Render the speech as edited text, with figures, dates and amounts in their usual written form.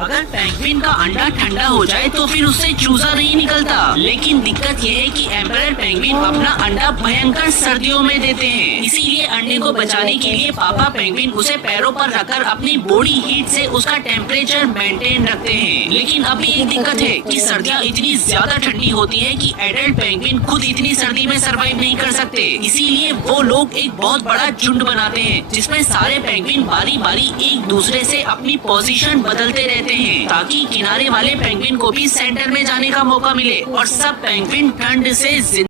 अगर पेंगुइन का अंडा ठंडा हो जाए तो फिर उससे चूजा नहीं निकलता, लेकिन दिक्कत ये है कि एम्परर पेंगुइन अपना अंडा भयंकर सर्दियों में देते हैं। इसीलिए अंडे को बचाने के लिए पापा पेंगुइन उसे पैरों पर रखकर अपनी बॉडी हीट से उसका टेम्परेचर मेंटेन रखते हैं। लेकिन अभी एक दिक्कत है कि सर्दियाँ इतनी ज्यादा ठंडी होती है कि एडल्ट पेंगुइन खुद इतनी सर्दी में सरवाइव नहीं कर सकते। इसीलिए वो लोग एक बहुत बड़ा झुंड बनाते हैं जिसमें सारे पेंगुइन बारी बारी एक दूसरे से अपनी पोजीशन बदलते रहते हैं, ताकि किनारे वाले पेंगुइन को भी सेंटर में जाने का मौका मिले और सब पेंगुइन ठंड से